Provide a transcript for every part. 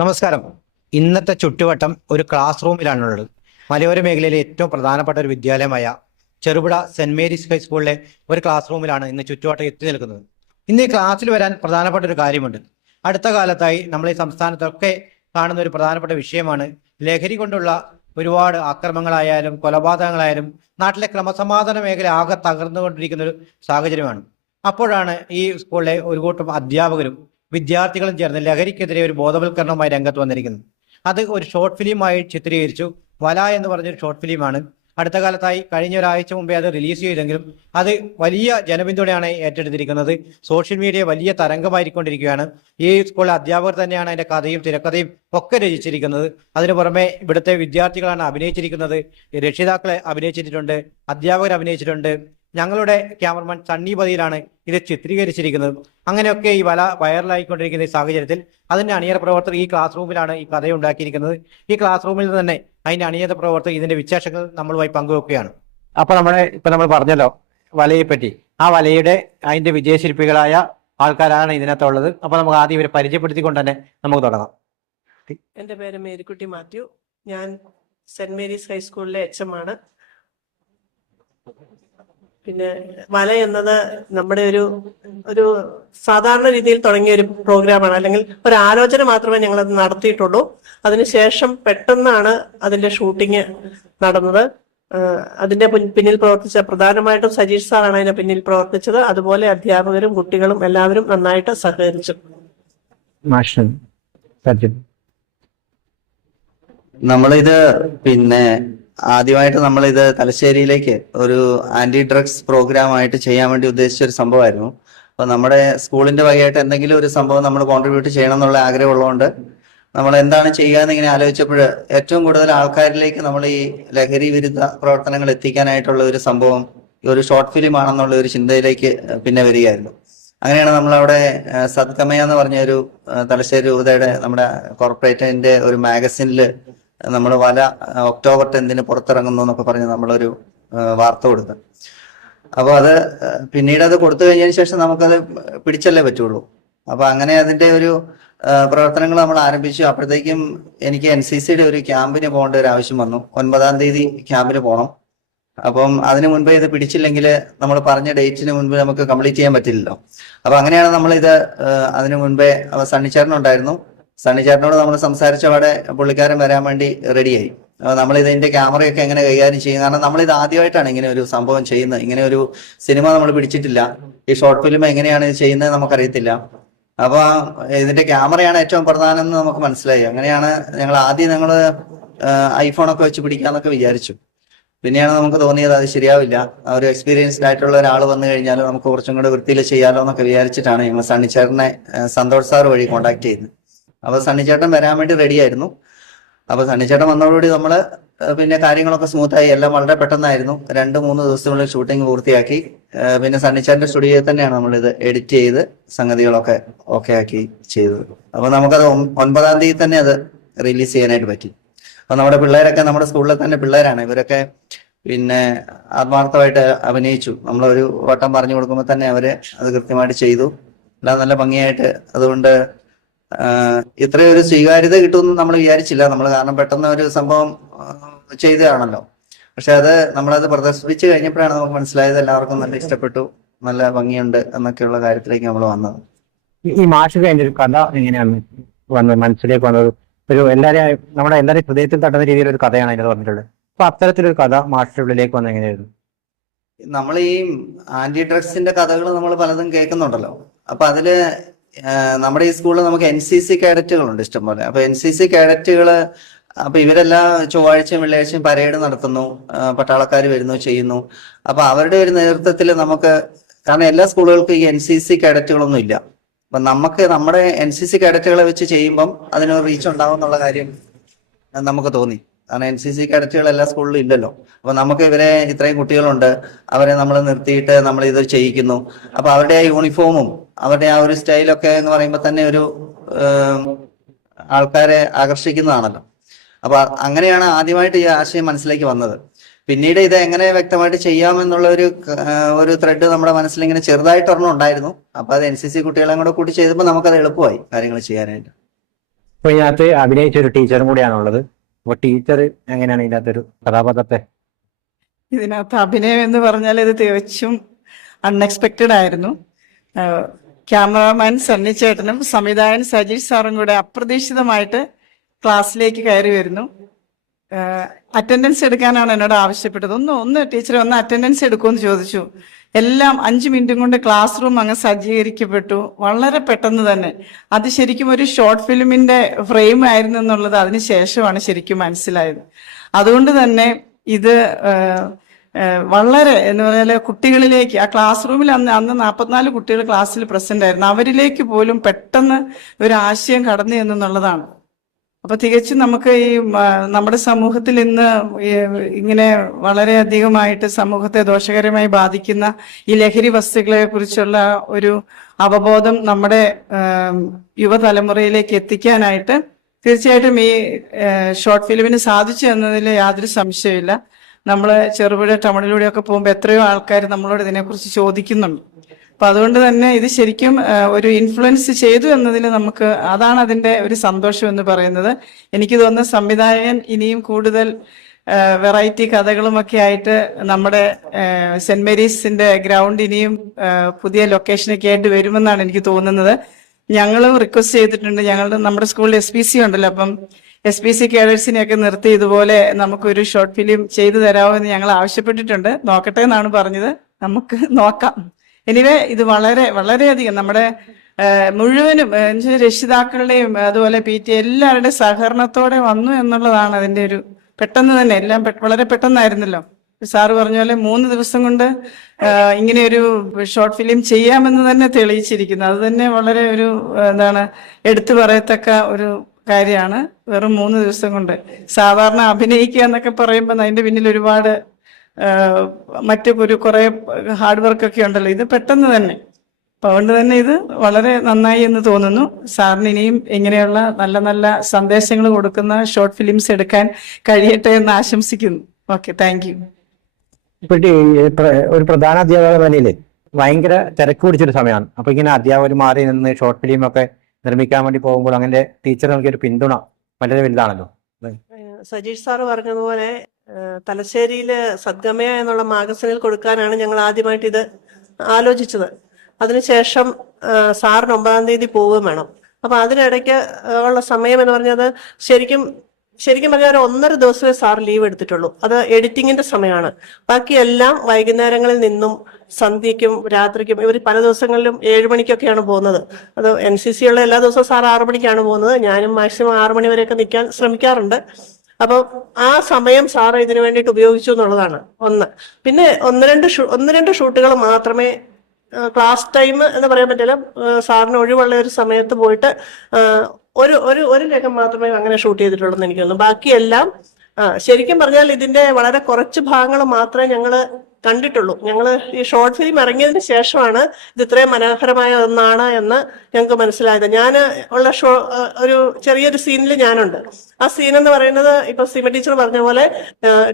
നമസ്കാരം. ഇന്നത്തെ ചുറ്റുവട്ടം ഒരു ക്ലാസ് റൂമിലാണുള്ളത്. മലയോര മേഖലയിലെ ഏറ്റവും പ്രധാനപ്പെട്ട ഒരു വിദ്യാലയമായ ചെറുപുഴ സെന്റ് മേരീസ് ഹൈസ്കൂളിലെ ഒരു ക്ലാസ് റൂമിലാണ് ഇന്ന് ചുറ്റുവട്ടം എത്തി നിൽക്കുന്നത്. ഇന്ന് ഈ ക്ലാസ്സിൽ വരാൻ പ്രധാനപ്പെട്ട ഒരു കാര്യമുണ്ട്. അടുത്ത കാലത്തായി നമ്മൾ ഈ സംസ്ഥാനത്തൊക്കെ കാണുന്ന ഒരു പ്രധാനപ്പെട്ട വിഷയമാണ് ലഹരി കൊണ്ടുള്ള ഒരുപാട് ആക്രമണങ്ങളായാലും കൊലപാതകങ്ങളായാലും നാട്ടിലെ ക്രമസമാധാന മേഖല ആകെ തകർന്നുകൊണ്ടിരിക്കുന്ന ഒരു സാഹചര്യമാണ്. അപ്പോഴാണ് ഈ സ്കൂളിലെ ഒരു കൂട്ടം അധ്യാപകരും വിദ്യാർത്ഥികളും ചേർന്ന് ലഹരിക്കെതിരെ ഒരു ബോധവൽക്കരണവുമായി രംഗത്ത് വന്നിരിക്കുന്നു. അത് ഒരു ഷോർട്ട് ഫിലിമായി ചിത്രീകരിച്ചു. വല എന്ന് പറഞ്ഞൊരു ഷോർട്ട് ഫിലിമാണ്. അടുത്ത കാലത്തായി കഴിഞ്ഞ ഒരാഴ്ച മുമ്പേ അത് റിലീസ് ചെയ്തെങ്കിലും അത് വലിയ ജനപിന്തുണയാണ് ഏറ്റെടുത്തിരിക്കുന്നത്. സോഷ്യൽ മീഡിയ വലിയ തരംഗമായിക്കൊണ്ടിരിക്കുകയാണ്. ഈ സ്കൂളിലെ അധ്യാപകർ തന്നെയാണ് അതിന്റെ കഥയും തിരക്കഥയും ഒക്കെ രചിച്ചിരിക്കുന്നത്. അതിനു പുറമെ ഇവിടുത്തെ വിദ്യാർത്ഥികളാണ് അഭിനയിച്ചിരിക്കുന്നത്. രക്ഷിതാക്കളെ അഭിനയിച്ചിട്ടുണ്ട്, അധ്യാപകർ അഭിനയിച്ചിട്ടുണ്ട്. ഞങ്ങളുടെ ക്യാമറമാൻ സണ്ണി പതിയിലാണ് ഇത് ചിത്രീകരിച്ചിരിക്കുന്നത്. അങ്ങനെയൊക്കെ ഈ വല വൈറലായിക്കൊണ്ടിരിക്കുന്ന ഈ സാഹചര്യത്തിൽ അതിന്റെ അണിയറ പ്രവർത്തകർ ഈ ക്ലാസ് റൂമിലാണ് ഈ കഥയുണ്ടാക്കിയിരിക്കുന്നത്. ഈ ക്ലാസ് റൂമിൽ തന്നെ അതിന്റെ അണിയറ പ്രവർത്തകർ ഇതിന്റെ വിശേഷങ്ങൾ നമ്മളുമായി പങ്കുവെക്കുകയാണ്. അപ്പൊ നമ്മൾ പറഞ്ഞല്ലോ വലയെ പറ്റി. ആ വലയുടെ അതിന്റെ വിജയശില്പികളായ ആൾക്കാരാണ് ഇതിനകത്തുള്ളത്. അപ്പൊ നമുക്ക് ആദ്യം ഇവരെ പരിചയപ്പെടുത്തിക്കൊണ്ട് തന്നെ നമുക്ക് തുടങ്ങാം. എൻ്റെ പേര് മേരിക്കുട്ടി മാത്യു. ഞാൻ സെന്റ് മേരീസ് ഹൈസ്കൂളിലെ HM ആണ്. പിന്നെ വല എന്നത് നമ്മുടെ ഒരു സാധാരണ രീതിയിൽ തുടങ്ങിയ ഒരു പ്രോഗ്രാമാണ്, അല്ലെങ്കിൽ ഒരു ആലോചന മാത്രമേ ഞങ്ങളത് നടത്തിയിട്ടുള്ളൂ. അതിനുശേഷം പെട്ടെന്നാണ് അതിന്റെ ഷൂട്ടിങ് നടന്നത്. അതിന്റെ പിന്നിൽ പ്രവർത്തിച്ച പ്രധാനമായിട്ടും സജീഷ് സാറാണ് അതിന്റെ പിന്നിൽ പ്രവർത്തിച്ചത്. അതുപോലെ അധ്യാപകരും കുട്ടികളും എല്ലാവരും നന്നായിട്ട് സഹകരിച്ചു. നമ്മളിത് ആദ്യമായിട്ട് നമ്മളിത് തലശ്ശേരിയിലേക്ക് ഒരു ആന്റി ഡ്രഗ്സ് പ്രോഗ്രാം ആയിട്ട് ചെയ്യാൻ വേണ്ടി ഉദ്ദേശിച്ച ഒരു സംഭവമായിരുന്നു. അപ്പൊ നമ്മുടെ സ്കൂളിന്റെ വകയായിട്ട് എന്തെങ്കിലും ഒരു സംഭവം നമ്മൾ കോൺട്രിബ്യൂട്ട് ചെയ്യണം എന്നുള്ള ആഗ്രഹം ഉള്ളതുകൊണ്ട് നമ്മൾ എന്താണ് ചെയ്യാന്ന് ഇങ്ങനെ ആലോചിച്ചപ്പോൾ ഏറ്റവും കൂടുതൽ ആൾക്കാരിലേക്ക് നമ്മൾ ഈ ലഹരി വിരുദ്ധ പ്രവർത്തനങ്ങൾ എത്തിക്കാനായിട്ടുള്ള ഒരു സംഭവം ഈ ഒരു ഷോർട്ട് ഫിലിം ആണെന്നുള്ള ഒരു ചിന്തയിലേക്ക് പിന്നെ വരികയായിരുന്നു. അങ്ങനെയാണ് നമ്മളവിടെ സദ്ഗമയ എന്ന് പറഞ്ഞ ഒരു തലശ്ശേരി രൂപതയുടെ നമ്മുടെ കോർപ്പറേറ്റിന്റെ ഒരു മാഗസിനിൽ നമ്മൾ വല ഒക്ടോബർ 10 പുറത്തിറങ്ങുന്നു എന്നൊക്കെ പറഞ്ഞ് നമ്മളൊരു വാർത്ത കൊടുത്തു. അപ്പൊ അത് പിന്നീട് അത് കൊടുത്തു കഴിഞ്ഞതിന് ശേഷം നമുക്കത് പിടിച്ചല്ലേ പറ്റുള്ളൂ. അപ്പൊ അങ്ങനെ അതിന്റെ ഒരു പ്രവർത്തനങ്ങൾ നമ്മൾ ആരംഭിച്ചു. അപ്പോഴത്തേക്കും എനിക്ക് NCCയുടെ ഒരു ക്യാമ്പിന് പോകേണ്ട ഒരു ആവശ്യം വന്നു. 9-ാം തീയതി ക്യാമ്പിന് പോകണം. അപ്പം അതിനു മുൻപേ ഇത് പിടിച്ചില്ലെങ്കിൽ നമ്മൾ പറഞ്ഞ ഡേറ്റിന് മുൻപ് നമുക്ക് കംപ്ലീറ്റ് ചെയ്യാൻ പറ്റില്ലല്ലോ. അപ്പൊ അങ്ങനെയാണ് നമ്മളിത് അതിനു മുൻപേ സണ്ണിച്ചേട്ടനുണ്ടായിരുന്നു. സണ്ണിച്ചേട്ടനോട് നമ്മൾ സംസാരിച്ചവിടെ പുള്ളിക്കാരൻ വരാൻ വേണ്ടി റെഡിയായി. നമ്മൾ ഇതിന്റെ ക്യാമറയൊക്കെ എങ്ങനെ കൈകാര്യം ചെയ്യും, കാരണം നമ്മളിത് ആദ്യമായിട്ടാണ് ഇങ്ങനെ ഒരു സംഭവം ചെയ്യുന്നത്. ഇങ്ങനെ ഒരു സിനിമ നമ്മൾ പിടിച്ചിട്ടില്ല. ഈ ഷോർട്ട് ഫിലിം എങ്ങനെയാണ് ഇത് ചെയ്യുന്നത് നമുക്കറിയത്തില്ല. അപ്പൊ ഇതിന്റെ ക്യാമറയാണ് ഏറ്റവും പ്രധാനം എന്ന് നമുക്ക് മനസ്സിലായി. അങ്ങനെയാണ് ഞങ്ങൾ ഐഫോണൊക്കെ വെച്ച് പിടിക്കാന്നൊക്കെ വിചാരിച്ചു. പിന്നെയാണ് നമുക്ക് തോന്നിയത് അത് ശരിയാവില്ല, ഒരു എക്സ്പീരിയൻസ്ഡ് ആയിട്ടുള്ള ഒരാൾ വന്നു കഴിഞ്ഞാൽ നമുക്ക് കുറച്ചും കൂടെ വൃത്തിയിൽ ചെയ്യാലോ എന്നൊക്കെ വിചാരിച്ചിട്ടാണ് ഞങ്ങൾ സണ്ണിച്ചേട്ടനെ സന്തോഷ് സാർ വഴി കോൺടാക്ട് ചെയ്യുന്നത്. അപ്പൊ സണ്ണിച്ചേട്ടൻ വരാൻ വേണ്ടി റെഡിയായിരുന്നു. അപ്പൊ സണ്ണിച്ചേട്ടൻ വന്നതോടുകൂടി നമ്മള് പിന്നെ കാര്യങ്ങളൊക്കെ സ്മൂത്തായി. എല്ലാം വളരെ പെട്ടെന്നായിരുന്നു. 2-3 ദിവസത്തിനുള്ളിൽ ഷൂട്ടിംഗ് പൂർത്തിയാക്കി. പിന്നെ സണ്ണിച്ചേട്ടന്റെ സ്റ്റുഡിയോയിൽ തന്നെയാണ് നമ്മളിത് എഡിറ്റ് ചെയ്ത് സംഗതികളൊക്കെ ഓക്കെ ആക്കി ചെയ്തത്. അപ്പൊ നമുക്കത് 9-ാം തീയതി തന്നെ അത് റിലീസ് ചെയ്യാനായിട്ട് പറ്റി. അപ്പൊ നമ്മുടെ പിള്ളേരൊക്കെ നമ്മുടെ സ്കൂളിലെ തന്നെ പിള്ളേരാണ്. ഇവരൊക്കെ പിന്നെ ആത്മാർത്ഥമായിട്ട് അഭിനയിച്ചു. നമ്മളൊരു വട്ടം പറഞ്ഞു കൊടുക്കുമ്പോൾ തന്നെ അവര് അത് കൃത്യമായിട്ട് ചെയ്തു. എല്ലാം നല്ല ഭംഗിയായിട്ട്. അതുകൊണ്ട് ഇത്രയൊരു സ്വീകാര്യത കിട്ടുമെന്ന് നമ്മൾ വിചാരിച്ചില്ല നമ്മൾ, കാരണം പെട്ടെന്ന് ഒരു സംഭവം ചെയ്തതാണല്ലോ. പക്ഷെ അത് നമ്മളത് പ്രദർശിപ്പിച്ചു കഴിഞ്ഞപ്പോഴാണ് നമുക്ക് മനസ്സിലായത് എല്ലാവർക്കും നല്ല ഇഷ്ടപ്പെട്ടു, നല്ല ഭംഗിയുണ്ട് എന്നൊക്കെയുള്ള കാര്യത്തിലേക്ക് നമ്മൾ വന്നത്. ഈ മാഷ് അതിന്റെ ഒരു കഥ എങ്ങനെയാണ് വന്നത്, മനസ്സിലേക്ക് വന്നത്? ഒരു നമ്മുടെ എല്ലാവരെയും ഹൃദയത്തിൽ തട്ടുന്ന രീതിയിലൊരു കഥയാണ് അതിനകത്ത് പറഞ്ഞിട്ടുള്ളത്. അപ്പൊ അത്തരത്തിലൊരു കഥ മാഷിന്റെ ഉള്ളിലേക്ക് വന്നത് എങ്ങനെയായിരുന്നു? നമ്മൾ ഈ ആന്റി ഡ്രഗ്സിന്റെ കഥകൾ നമ്മൾ പലതും കേൾക്കുന്നുണ്ടല്ലോ. അപ്പൊ അതില് നമ്മുടെ ഈ സ്കൂളിൽ നമുക്ക് NCC കേഡറ്റുകളുണ്ട് ഇഷ്ടംപോലെ. അപ്പൊ NCC കേഡറ്റുകള് അപ്പൊ ഇവരെല്ലാം ചൊവ്വാഴ്ചയും വെള്ളിയാഴ്ചയും പരേഡ് നടത്തുന്നു, പട്ടാളക്കാർ വരുന്നു, ചെയ്യുന്നു. അപ്പൊ അവരുടെ ഒരു നേതൃത്വത്തിൽ നമുക്ക്, കാരണം എല്ലാ സ്കൂളുകൾക്കും ഈ NCC കേഡറ്റുകളൊന്നും ഇല്ല. അപ്പൊ നമുക്ക് നമ്മുടെ NCC കേഡറ്റുകളെ വെച്ച് ചെയ്യുമ്പം അതിനൊരു റീച്ച് ഉണ്ടാവും എന്നുള്ള കാര്യം നമുക്ക് തോന്നി. കാരണം NCC കേഡറ്റുകൾ എല്ലാ സ്കൂളിലും ഇല്ലല്ലോ. അപ്പൊ നമുക്ക് ഇവരെ ഇത്രയും കുട്ടികളുണ്ട്, അവരെ നമ്മൾ നിർത്തിയിട്ട് നമ്മൾ ഇത് ചെയ്യിക്കുന്നു. അപ്പൊ അവരുടെ ആ യൂണിഫോമും അവരുടെ ആ ഒരു സ്റ്റൈലൊക്കെ എന്ന് പറയുമ്പോൾ തന്നെ ഒരു ആൾക്കാരെ ആകർഷിക്കുന്നതാണല്ലോ. അപ്പൊ അങ്ങനെയാണ് ആദ്യമായിട്ട് ഈ ആശയം മനസ്സിലേക്ക് വന്നത്. പിന്നീട് ഇത് എങ്ങനെ വ്യക്തമായിട്ട് ചെയ്യാമെന്നുള്ള ഒരു ത്രെഡ് നമ്മുടെ മനസ്സിൽ ഇങ്ങനെ ചെറുതായിട്ട് ഒരെണ്ണം ഉണ്ടായിരുന്നു. അപ്പൊ അത് NCC കുട്ടികളെ കൂടെ കൂട്ടി ചെയ്തപ്പോൾ നമുക്കത് എളുപ്പമായി കാര്യങ്ങൾ ചെയ്യാനായിട്ട്. അപ്പൊ ഇതിനകത്ത് അഭിനയിച്ച ഒരു ടീച്ചറും കൂടിയാണുള്ളത്. അപ്പൊ ടീച്ചർ എങ്ങനെയാണ് ഇതിനകത്തൊരു കഥാപാത്രത്തെ? ഇതിനകത്ത് അഭിനയം എന്ന് പറഞ്ഞാൽ ഇത് തികച്ചും അൺഎക്സ്പെക്റ്റഡ് ആയിരുന്നു. ക്യാമറാമാൻ സണ്ണി ചേട്ടനും സംവിധായകൻ സജീഷ് സാറും കൂടെ അപ്രതീക്ഷിതമായിട്ട് ക്ലാസ്സിലേക്ക് കയറി വരുന്നു. അറ്റൻഡൻസ് എടുക്കാനാണ് എന്നോട് ആവശ്യപ്പെട്ടത്. ഒന്ന് ടീച്ചറെ ഒന്ന് അറ്റൻഡൻസ് എടുക്കുമെന്ന് ചോദിച്ചു. എല്ലാം 5 മിനിറ്റും കൊണ്ട് ക്ലാസ് റൂം അങ്ങ് സജ്ജീകരിക്കപ്പെട്ടു. വളരെ പെട്ടെന്ന് തന്നെ. അത് ശരിക്കും ഒരു ഷോർട്ട് ഫിലിമിന്റെ ഫ്രെയിം ആയിരുന്നു എന്നുള്ളത് അതിനുശേഷമാണ് ശരിക്കും മനസ്സിലായത്. അതുകൊണ്ട് തന്നെ ഇത് വളരെ എന്ന് പറഞ്ഞാൽ കുട്ടികളിലേക്ക് ആ ക്ലാസ് റൂമിൽ അന്ന് 44 കുട്ടികൾ ക്ലാസ്സിൽ പ്രസന്റ് ആയിരുന്നു. അവരിലേക്ക് പോലും പെട്ടെന്ന് ഒരു ആശയം കടന്നു എന്നുള്ളതാണ്. അപ്പൊ തികച്ചും നമുക്ക് ഈ നമ്മുടെ സമൂഹത്തിൽ ഇന്ന് ഇങ്ങനെ വളരെയധികമായിട്ട് സമൂഹത്തെ ദോഷകരമായി ബാധിക്കുന്ന ഈ ലഹരി വസ്തുക്കളെ കുറിച്ചുള്ള ഒരു അവബോധം നമ്മുടെ യുവതലമുറയിലേക്ക് എത്തിക്കാനായിട്ട് തീർച്ചയായിട്ടും ഈ ഷോർട്ട് ഫിലിമിന് സാധിച്ചു എന്നതിൽ യാതൊരു സംശയമില്ല. നമ്മൾ ചെറുപുഴ ടൗണിലൂടെയൊക്കെ പോകുമ്പോൾ എത്രയോ ആൾക്കാർ നമ്മളോട് ഇതിനെക്കുറിച്ച് ചോദിക്കുന്നുണ്ട്. അപ്പൊ അതുകൊണ്ട് തന്നെ ഇത് ശരിക്കും ഒരു ഇൻഫ്ലുവൻസ് ചെയ്തു എന്നതിൽ നമുക്ക് അതാണ് അതിന്റെ ഒരു സന്തോഷം എന്ന് പറയുന്നത്. എനിക്ക് തോന്നുന്നു സംവിധായകൻ ഇനിയും കൂടുതൽ വെറൈറ്റി കഥകളുമൊക്കെ ആയിട്ട് നമ്മുടെ സെന്റ് മേരീസിന്റെ ഗ്രൗണ്ട് ഇനിയും പുതിയ ലൊക്കേഷനൊക്കെ ആയിട്ട് വരുമെന്നാണ് എനിക്ക് തോന്നുന്നത്. ഞങ്ങളും റിക്വസ്റ്റ് ചെയ്തിട്ടുണ്ട്. നമ്മുടെ സ്കൂളിൽ SPC ഉണ്ടല്ലോ, അപ്പം SPC കേഡേഴ്സിനെയൊക്കെ നിർത്തി ഇതുപോലെ നമുക്കൊരു ഷോർട്ട് ഫിലിം ചെയ്തു തരാമോ എന്ന് ഞങ്ങൾ ആവശ്യപ്പെട്ടിട്ടുണ്ട്. നോക്കട്ടെ എന്നാണ് പറഞ്ഞത്. നമുക്ക് നോക്കാം. എനിവേ ഇത് വളരെയധികം നമ്മുടെ മുഴുവനും രക്ഷിതാക്കളുടെയും അതുപോലെ PT എല്ലാവരുടെയും സഹകരണത്തോടെ വന്നു എന്നുള്ളതാണ് അതിന്റെ ഒരു പെട്ടെന്ന് തന്നെ എല്ലാം വളരെ പെട്ടെന്നായിരുന്നല്ലോ. സാറ് പറഞ്ഞ പോലെ 3 ദിവസം കൊണ്ട് ഇങ്ങനെ ഒരു ഷോർട്ട് ഫിലിം ചെയ്യാമെന്ന് തന്നെ തെളിയിച്ചിരിക്കുന്നു. അത് തന്നെ വളരെ ഒരു എടുത്തു പറയത്തക്ക ഒരു കാര്യമാണ്. വെറും 3 ദിവസം കൊണ്ട് സാധാരണ അഭിനയിക്കുക എന്നൊക്കെ പറയുമ്പോൾ അതിന്റെ പിന്നിൽ ഒരുപാട് കുറെ ഹാർഡ് വർക്കൊക്കെ ഉണ്ടല്ലോ. ഇത് പെട്ടെന്ന് തന്നെ. അപ്പൊ അതുകൊണ്ട് തന്നെ ഇത് വളരെ നന്നായി എന്ന് തോന്നുന്നു. സാറിന് ഇനിയും ഇങ്ങനെയുള്ള നല്ല നല്ല സന്ദേശങ്ങൾ കൊടുക്കുന്ന ഷോർട്ട് ഫിലിംസ് എടുക്കാൻ കഴിയട്ടെ എന്ന് ആശംസിക്കുന്നു. Okay, thank you. ഇപ്പൊ ഒരു പ്രധാന അധ്യാപക നിലയിൽ ഭയങ്കര തിരക്ക് പിടിച്ചൊരു സമയമാണ്. അപ്പൊ ഇങ്ങനെ അധ്യാപകർ മാറി നിന്ന് ഷോർട്ട് ഫിലിം ഒക്കെ നിർമ്മിക്കാൻ വേണ്ടി പോകുമ്പോൾ അങ്ങനെ ടീച്ചർ നൽകിയൊരു പിന്തുണ വളരെ വലുതാണല്ലോ. സജീഷ് സാറ് പറഞ്ഞതുപോലെ തലശ്ശേരിയില് സദ്ഗമയ എന്നുള്ള മാഗസിനിൽ കൊടുക്കാനാണ് ഞങ്ങൾ ആദ്യമായിട്ട് ഇത് ആലോചിച്ചത്. അതിനുശേഷം സാറിന് 9-ാം തീയതി പോവുകയും വേണം. അപ്പൊ അതിനിടയ്ക്ക് ഉള്ള സമയം എന്ന് പറഞ്ഞത് ശരിക്കും പറഞ്ഞാൽ ഒരു 1.5 ദിവസമേ സാർ ലീവ് എടുത്തിട്ടുള്ളൂ. അത് എഡിറ്റിങ്ങിന്റെ സമയമാണ്. ബാക്കിയെല്ലാം വൈകുന്നേരങ്ങളിൽ നിന്നും സന്ധ്യയ്ക്കും രാത്രിക്കും ഇവർ പല ദിവസങ്ങളിലും 7 മണിക്കൊക്കെയാണ് പോകുന്നത്. അത് NCC ഉള്ള എല്ലാ ദിവസവും സാർ 6 മണിക്കാണ് പോകുന്നത്. ഞാനും മാക്സിമം 6 മണി വരെയൊക്കെ നിൽക്കാൻ ശ്രമിക്കാറുണ്ട്. അപ്പൊ ആ സമയം സാർ ഇതിനു വേണ്ടിയിട്ട് ഉപയോഗിച്ചു എന്നുള്ളതാണ് ഒന്ന്. പിന്നെ ഒന്ന് രണ്ട് ഷൂട്ടുകൾ മാത്രമേ ക്ലാസ് ടൈം എന്ന് പറയാൻ പറ്റില്ല. സാറിന് ഒഴിവുള്ള ഒരു സമയത്ത് പോയിട്ട് ഒരു രംഗം മാത്രമേ അങ്ങനെ ഷൂട്ട് ചെയ്തിട്ടുള്ളൂ എന്ന് എനിക്ക് തോന്നുന്നു. ബാക്കിയെല്ലാം ശരിക്കും പറഞ്ഞാൽ ഇതിന്റെ വളരെ കുറച്ച് ഭാഗങ്ങൾ മാത്രമേ ഞങ്ങള് കണ്ടിട്ടുള്ളൂ. ഞങ്ങള് ഈ ഷോർട്ട് ഫിലിം ഇറങ്ങിയതിന് ശേഷമാണ് ഇത് ഇത്രയും മനോഹരമായ ഒന്നാണ് എന്ന് ഞങ്ങൾക്ക് മനസ്സിലായത്. ഞാൻ ഉള്ള ഒരു ചെറിയൊരു സീനിൽ ഞാനുണ്ട്. ആ സീൻ എന്ന് പറയുന്നത് ഇപ്പൊ സീമ ടീച്ചർ പറഞ്ഞ പോലെ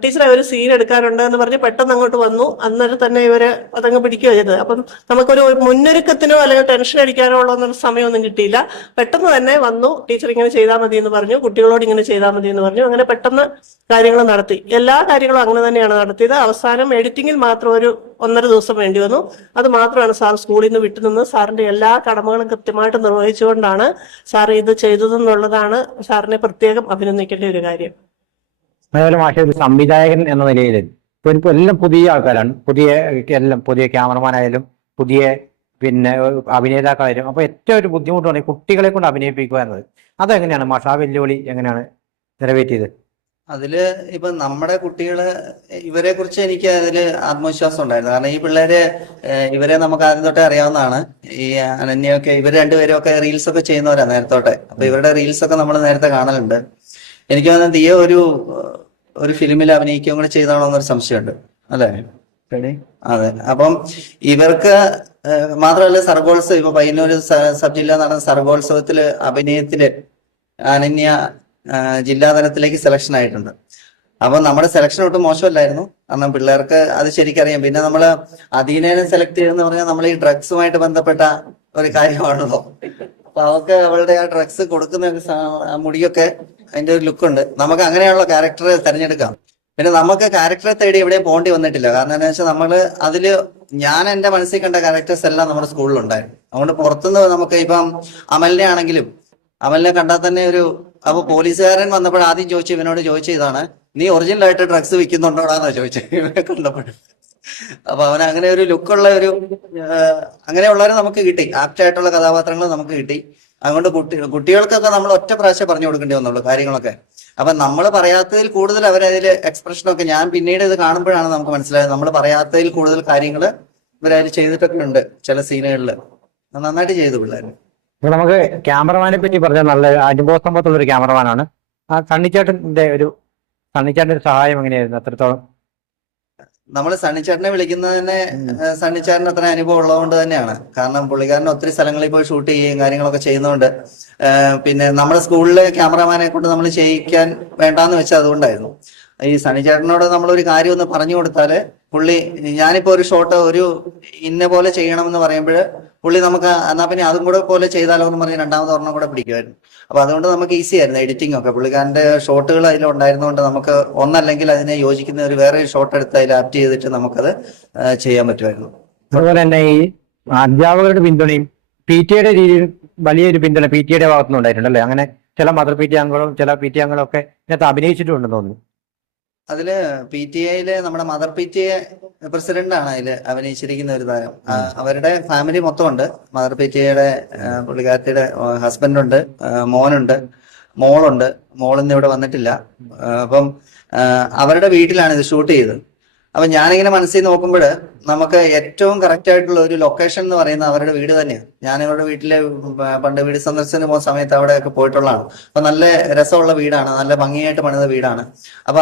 ടീച്ചറെ ഒരു സീൻ എടുക്കാനുണ്ട് എന്ന് പറഞ്ഞ് പെട്ടെന്ന് അങ്ങോട്ട് വന്നു. അന്നേരം തന്നെ ഇവര് അതങ്ങ് പിടിക്കുകയോ ചെയ്തത്. അപ്പം നമുക്കൊരു മുന്നൊരുക്കത്തിനോ അല്ലെങ്കിൽ ടെൻഷൻ അടിക്കാനോ ഉള്ള സമയമൊന്നും കിട്ടിയില്ല. പെട്ടെന്ന് തന്നെ വന്നു. ടീച്ചർ ഇങ്ങനെ ചെയ്താൽ മതി എന്ന് പറഞ്ഞു, കുട്ടികളോട് ഇങ്ങനെ ചെയ്താൽ മതി എന്ന് പറഞ്ഞു. അങ്ങനെ പെട്ടെന്ന് കാര്യങ്ങൾ നടത്തി. എല്ലാ കാര്യങ്ങളും അങ്ങനെ തന്നെയാണ് നടത്തിയത്. അവസാനം എഡിറ്റിംഗിൽ മാത്രം ഒരു 1.5 ദിവസം വേണ്ടി വന്നു. അത് മാത്രമാണ് സാർ സ്കൂളിൽ നിന്ന് വിട്ടുനിന്ന് സാറിന്റെ എല്ലാ കടമകളും കൃത്യമായിട്ട് നിർവഹിച്ചുകൊണ്ടാണ് സാർ ഇത് ചെയ്തതെന്നുള്ളതാണ് സാറിനെ പ്രത്യേകം അഭിനന്ദിക്കേണ്ട ഒരു കാര്യം. അതേപോലെ മാഷെ ഒരു സംവിധായകൻ എന്ന നിലയിൽ ഇപ്പൊ എല്ലാം പുതിയ ആൾക്കാരാണ്. പുതിയ ക്യാമറമാനായാലും പുതിയ അഭിനേതാക്കളായാലും. അപ്പൊ ഏറ്റവും ഒരു ബുദ്ധിമുട്ടാണ് ഈ കുട്ടികളെ കൊണ്ട് അഭിനയിപ്പിക്കുക എന്നത്. അതെങ്ങനെയാണ് മാഷ ആ വെല്ലുവിളി എങ്ങനെയാണ് നിറവേറ്റിയത്? അതില് ഇപ്പൊ നമ്മുടെ കുട്ടികള് ഇവരെ കുറിച്ച് എനിക്ക് അതില് ആത്മവിശ്വാസം ഉണ്ടായിരുന്നു. കാരണം ഈ പിള്ളേര് ഇവരെ നമുക്ക് ആദ്യം തൊട്ടേ അറിയാവുന്നതാണ്. ഈ അനന്യൊക്കെ ഇവർ രണ്ടുപേരും ഒക്കെ റീൽസ് ഒക്കെ ചെയ്യുന്നവരാ നേരത്തോട്ടെ. അപ്പൊ ഇവരുടെ റീൽസ് ഒക്കെ നമ്മൾ നേരത്തെ കാണലുണ്ട്. എനിക്ക് തോന്നുന്നത് ദിയ ഒരു ഫിലിമിൽ അഭിനയിക്കുകയും കൂടെ ചെയ്താണോ എന്നൊരു സംശയമുണ്ട്, അല്ലേ? അതെ. അപ്പം ഇവർക്ക് മാത്രമല്ല സർഗോത്സവം ഇപ്പൊ പയ്യന്നൂര് സബ് ജില്ലാ നടന്ന സർഗോത്സവത്തില് അഭിനയത്തില് അനന്യ ജില്ലാതലത്തിലേക്ക് സെലക്ഷൻ ആയിട്ടുണ്ട്. അപ്പൊ നമ്മുടെ സെലക്ഷൻ ഒട്ടും മോശമല്ലായിരുന്നു. കാരണം പിള്ളേർക്ക് അത് ശരിക്കറിയാം. പിന്നെ നമ്മള് അധീനേനെ സെലക്ട് ചെയ്തെന്ന് പറഞ്ഞാൽ നമ്മൾ ഈ ഡ്രഗ്സുമായിട്ട് ബന്ധപ്പെട്ട ഒരു കാര്യമാണല്ലോ. അപ്പൊ അവൾക്ക് അവളുടെ ആ ഡ്രഗ്സ് കൊടുക്കുന്ന ആ മുടിയൊക്കെ അതിന്റെ ഒരു ലുക്കുണ്ട്. നമുക്ക് അങ്ങനെയുള്ള ക്യാരക്ടറെ തിരഞ്ഞെടുക്കാം. പിന്നെ നമുക്ക് ക്യാരക്ടറെ തേടി എവിടെയും പോകേണ്ടി വന്നിട്ടില്ല. കാരണം എന്താ വെച്ചാൽ നമ്മള് അതില് ഞാൻ എന്റെ മനസ്സിൽ കണ്ട ക്യാരക്ടേഴ്സ് എല്ലാം നമ്മുടെ സ്കൂളിലുണ്ടായിരുന്നു. അതുകൊണ്ട് പുറത്തുനിന്ന് നമുക്ക് ഇപ്പം അമലിനെ ആണെങ്കിലും അമലിനെ കണ്ടാൽ തന്നെ അപ്പൊ പോലീസുകാരൻ വന്നപ്പോൾ ആദ്യം ഇവനോട് ചോദിച്ച ഇതാണ്, നീ ഒറിജിനൽ ആയിട്ട് ഡ്രഗ്സ് വിൽക്കുന്നുണ്ടോടാന്നാ ചോദിച്ചത് ഇവനെ കണ്ടപ്പോൾ. അപ്പൊ അവന് അങ്ങനെ ഒരു ലുക്കുള്ള അങ്ങനെയുള്ളവരെ നമുക്ക് കിട്ടി, ആപ്റ്റ് ആയിട്ടുള്ള കഥാപാത്രങ്ങൾ നമുക്ക് കിട്ടി. അതുകൊണ്ട് കുട്ടികൾക്കൊക്കെ നമ്മൾ ഒറ്റ പ്രാവശ്യം പറഞ്ഞു കൊടുക്കേണ്ടി വന്നുള്ളൂ കാര്യങ്ങളൊക്കെ. അപ്പൊ നമ്മൾ പറയാത്തതിൽ കൂടുതൽ അവരതിൽ എക്സ്പ്രഷനൊക്കെ ഞാൻ പിന്നീട് ഇത് കാണുമ്പോഴാണ് നമുക്ക് മനസ്സിലായത്, നമ്മൾ പറയാത്തതിൽ കൂടുതൽ കാര്യങ്ങൾ ഇവരതിൽ ചെയ്തിട്ടൊക്കെ ഉണ്ട്. ചില സീനുകളിൽ നന്നായിട്ട് ചെയ്തു പിള്ളേർ. അപ്പൊ നമുക്ക് ക്യാമറമാനെ പറ്റി പറഞ്ഞാൽ നല്ല അനുഭവ സമ്പത്തുള്ള ഒരു ക്യാമറമാനാണ്. ആ സണ്ണിച്ചേട്ടന്റെ ഒരു സഹായം എങ്ങനെയായിരുന്നു അത്രത്തോളം? നമ്മൾ സണ്ണിച്ചേട്ടനെ വിളിക്കുന്നത് തന്നെ സണ്ണിച്ചേട്ടന് അത്ര അനുഭവം ഉള്ളതുകൊണ്ട് തന്നെയാണ്. കാരണം പുള്ളിക്കാരൻ ഒത്തിരി സ്ഥലങ്ങളിൽ പോയി ഷൂട്ട് ചെയ്യുകയും കാര്യങ്ങളൊക്കെ ചെയ്യുന്നതുകൊണ്ട്. പിന്നെ നമ്മുടെ സ്കൂളിലെ ക്യാമറമാനെ കൊണ്ട് നമ്മൾ ചെയ്യിക്കാൻ വേണ്ടാന്ന് വെച്ചാൽ അതുകൊണ്ടായിരുന്നു. ഈ സണ്ണിച്ചേട്ടനോട് നമ്മളൊരു കാര്യം ഒന്ന് പറഞ്ഞു കൊടുത്താല് പുള്ളി, ഞാനിപ്പോ ഒരു ഷോട്ട് ഇന്ന പോലെ ചെയ്യണമെന്ന് പറയുമ്പോൾ പുള്ളി നമുക്ക് എന്നാ പിന്നെ അതും കൂടെ പോലെ ചെയ്താലോ എന്ന് പറഞ്ഞ് രണ്ടാമത് ഒരെണ്ണം കൂടെ പിടിക്കുമായിരുന്നു. അപ്പൊ അതുകൊണ്ട് നമുക്ക് ഈസി ആയിരുന്നു എഡിറ്റിംഗ് ഒക്കെ. പുള്ളിക്കാരന്റെ ഷോട്ടുകൾ അതിലുണ്ടായിരുന്നതുകൊണ്ട് നമുക്ക് ഒന്നല്ലെങ്കിൽ അതിനെ യോജിക്കുന്ന വേറെ ഒരു ഷോട്ട് എടുത്ത് അതിൽ ആപ്റ്റ് ചെയ്തിട്ട് നമുക്കത് ചെയ്യാൻ പറ്റുമായിരുന്നു. അതുപോലെ തന്നെ ഈ അധ്യാപകരുടെ പിന്തുണയും PTA രീതിയിൽ വലിയൊരു പിന്തുണ PTA ഭാഗത്തുനിന്ന് ഉണ്ടായിട്ടുണ്ടല്ലേ? അങ്ങനെ ചില മദർ PT അംഗങ്ങളും ചില PT അംഗങ്ങളും ഒക്കെ ഇതിനകത്ത് അഭിനയിച്ചിട്ടുണ്ടെന്ന് തോന്നുന്നു. അതില് PTA നമ്മുടെ മദർ PTA പ്രസിഡന്റാണ് അതില് അഭിനയിച്ചിരിക്കുന്ന ഒരു താരം. അവരുടെ ഫാമിലി മൊത്തം ഉണ്ട്. മദർ PTA പുള്ളിക്കാരത്തിയുടെ ഹസ്ബൻഡുണ്ട്, മോനുണ്ട്, മോളുണ്ട്. മോളിന്ന് ഇവിടെ വന്നിട്ടില്ല. അപ്പം അവരുടെ വീട്ടിലാണ് ഇത് ഷൂട്ട് ചെയ്തത്. അപ്പൊ ഞാനിങ്ങനെ മനസ്സിൽ നോക്കുമ്പോൾ നമുക്ക് ഏറ്റവും കറക്റ്റ് ആയിട്ടുള്ള ഒരു ലൊക്കേഷൻ എന്ന് പറയുന്നത് അവരുടെ വീട് തന്നെയാണ്. ഞാൻ ഇവരുടെ വീട്ടിലെ പണ്ട് വീട് സന്ദർശനത്തിന് പോകുന്ന സമയത്ത് അവിടെയൊക്കെ പോയിട്ടുള്ളതാണ്. അപ്പൊ നല്ല രസമുള്ള വീടാണ്, നല്ല ഭംഗിയായിട്ട് പണിത വീടാണ്. അപ്പൊ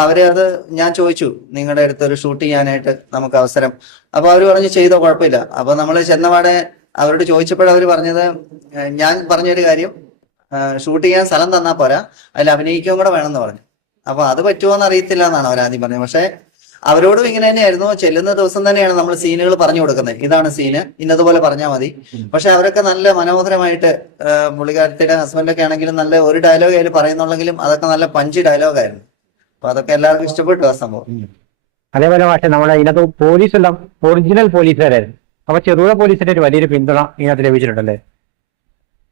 ഞാൻ ചോദിച്ചു, നിങ്ങളുടെ അടുത്ത് ഒരു ഷൂട്ട് ചെയ്യാനായിട്ട് നമുക്ക് അവസരം. അപ്പൊ അവര് പറഞ്ഞു ചെയ്തോ, കുഴപ്പമില്ല. അപ്പൊ നമ്മൾ ചെന്നപാടെ അവരോട് ചോദിച്ചപ്പോഴവർ പറഞ്ഞത്, ഞാൻ പറഞ്ഞൊരു കാര്യം, ഷൂട്ട് ചെയ്യാൻ സ്ഥലം തന്നാൽ പോരാ, അതിൽ അഭിനയിക്കുകയും കൂടെ വേണമെന്ന് പറഞ്ഞു. അപ്പൊ അത് പറ്റുമോ എന്ന് അറിയത്തില്ല എന്നാണ് അവരാദ്യം പറഞ്ഞത്. പക്ഷെ അവരോടും ഇങ്ങനെ തന്നെയായിരുന്നു. ചെല്ലുന്ന ദിവസം തന്നെയാണ് നമ്മൾ സീനുകൾ പറഞ്ഞു കൊടുക്കുന്നത്, ഇതാണ് സീന്, ഇന്നതുപോലെ പറഞ്ഞാൽ മതി. പക്ഷെ അവരൊക്കെ നല്ല മനോഹരമായിട്ട്, പുള്ളിക്കാരത്തിയുടെ ഹസ്ബൻഡൊക്കെ ആണെങ്കിലും നല്ല ഒരു ഡയലോഗ് അതിൽ പറയുന്നുണ്ടെങ്കിലും അതൊക്കെ നല്ല പഞ്ച് ഡയലോഗായിരുന്നു. അപ്പൊ അതൊക്കെ എല്ലാവർക്കും ഇഷ്ടപ്പെട്ടു ആ സംഭവം. അതേപോലെ പക്ഷെ നമ്മളെ ഇതിനകത്ത് പോലീസെല്ലാം ഒറിജിനൽ പോലീസുകാരായിരുന്നു. അപ്പൊ ചെറുപുഴ പോലീസിന്റെ ഒരു വലിയൊരു പിന്തുണ ഇതിനകത്ത് ലഭിച്ചിട്ടുണ്ടല്ലേ?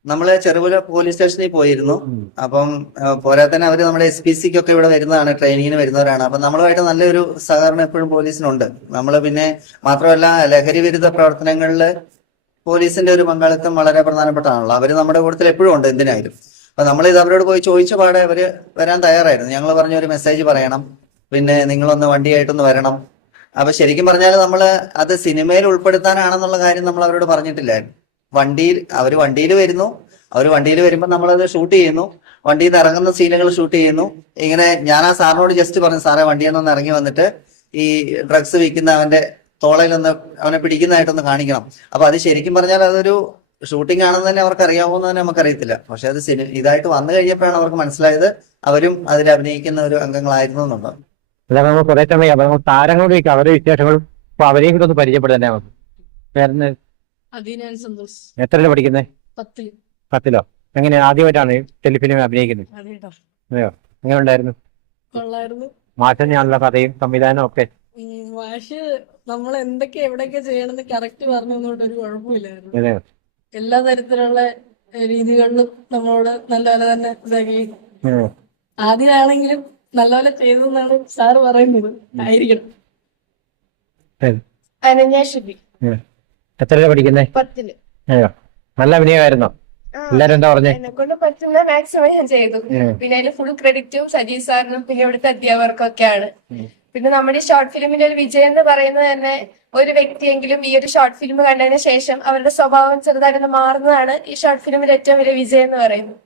നമ്മള് ചെറുപുഴ പോലീസ് സ്റ്റേഷനിൽ പോയിരുന്നു. അപ്പം പോരാത്തന്നെ അവര് നമ്മുടെ SPCക്കൊക്കെ ഇവിടെ വരുന്നതാണ്, ട്രെയിനിങ്ങിന് വരുന്നവരാണ്. അപ്പൊ നമ്മളുമായിട്ട് നല്ലൊരു സഹകരണം എപ്പോഴും പോലീസിനുണ്ട്. നമ്മള് പിന്നെ മാത്രമല്ല, ലഹരി വിരുദ്ധ പ്രവർത്തനങ്ങളിൽ പോലീസിന്റെ ഒരു പങ്കാളിത്തം വളരെ പ്രധാനപ്പെട്ടതാണല്ലോ. അവര് നമ്മുടെ കൂട്ടത്തിൽ എപ്പോഴും ഉണ്ട് എന്തിനായാലും. അപ്പൊ നമ്മളിത് അവരോട് പോയി ചോദിച്ച പാടെ അവര് വരാൻ തയ്യാറായിരുന്നു. ഞങ്ങൾ പറഞ്ഞ ഒരു മെസ്സേജ് പറയണം, പിന്നെ നിങ്ങളൊന്ന് വണ്ടിയായിട്ടൊന്ന് വരണം. അപ്പൊ ശരിക്കും പറഞ്ഞാൽ നമ്മള് അത് സിനിമയിൽ ഉൾപ്പെടുത്താനാണെന്നുള്ള കാര്യം നമ്മൾ അവരോട് പറഞ്ഞിട്ടില്ലായിരുന്നു. അവര് വണ്ടിയിൽ വരുന്നു, അവര് വണ്ടിയിൽ വരുമ്പോൾ നമ്മളത് ഷൂട്ട് ചെയ്യുന്നു, വണ്ടിയിൽ നിന്ന് ഇറങ്ങുന്ന സീനുകൾ ഷൂട്ട് ചെയ്യുന്നു. ഇങ്ങനെ ഞാൻ ആ സാറിനോട് ജസ്റ്റ് പറഞ്ഞു, സാറേ വണ്ടിയിൽ നിന്ന് ഇറങ്ങി വന്നിട്ട് ഈ ഡ്രഗ്സ് വിൽക്കുന്ന അവന്റെ തോളയിലൊന്ന് അവനെ പിടിക്കുന്നതായിട്ടൊന്ന് കാണിക്കണം. അപ്പൊ അത് ശരിക്കും പറഞ്ഞാൽ അതൊരു ഷൂട്ടിംഗ് ആണെന്ന് തന്നെ അവർക്ക് അറിയാവുന്ന തന്നെ നമുക്കറിയത്തില്ല. പക്ഷെ അത് ഇതായിട്ട് വന്നു കഴിഞ്ഞപ്പോഴാണ് അവർക്ക് മനസ്സിലായത് അവരും അതിൽ അഭിനയിക്കുന്ന ഒരു അംഗങ്ങളായിരുന്നു എന്നുള്ളത്. അല്ല, നമ്മൾ കുറെ സമയം താരങ്ങളുടെയൊക്കെ അവരുടെ വിശേഷങ്ങളും അപ്പൊ അവരെയും കൂടെ ഒന്ന് പരിചയപ്പെടുത്തന്നെ. എത്രയില പഠിക്കുന്നേ? 10ലോ? എങ്ങനെ ആദ്യമായിട്ടാണ് ടെലിഫിലിം അഭിനയിക്കുന്നത്? അതെയോ? എങ്ങനെ ഉണ്ടായിരുന്നു? മാറ്റം ഞാനുള്ള കഥയും സംവിധാനവും ഒക്കെ? മാഷ് നമ്മൾ എന്തൊക്കെ എവിടെയൊക്കെ ചെയ്യണമെന്ന് കറക്റ്റ് പറഞ്ഞതുകൊണ്ട് ഒരു കുഴപ്പമില്ലായിരുന്നു. എല്ലാ തരത്തിലുള്ള രീതികളിലും നമ്മളോട് നല്ലപോലെ തന്നെ ഇതാക്കി. ആദ്യമാണെങ്കിലും നല്ലപോലെ ചെയ്തെന്നാണ് സാറ് പറയുന്നത്. ആയിരിക്കണം. എത്രയില പഠിക്കുന്നേ? 10ല്. നല്ല അഭിനയമായിരുന്നോ? എല്ലാരും എന്താ പറഞ്ഞേ? എന്നെ കൊണ്ട് പറ്റുന്ന മാക്സിമം ഞാൻ ചെയ്തു. പിന്നെ അതിന് ഫുൾ ക്രെഡിറ്റും സജീവ് സാറിനും പിന്നെ ഇവിടുത്തെ അധ്യാപകർക്കും ഒക്കെയാണ്. പിന്നെ നമ്മുടെ ഈ ഷോർട്ട് ഫിലിമിന്റെ ഒരു വിജയം എന്ന് പറയുന്നത് തന്നെ ഒരു വ്യക്തിയെങ്കിലും ഈ ഒരു ഷോർട്ട് ഫിലിം കണ്ടതിന് ശേഷം അവരുടെ സ്വഭാവം ചെറുതായിട്ട് മാറുന്നതാണ് ഈ ഷോർട്ട് ഫിലിമിന്റെ ഏറ്റവും വലിയ വിജയം എന്ന് പറയുന്നത്.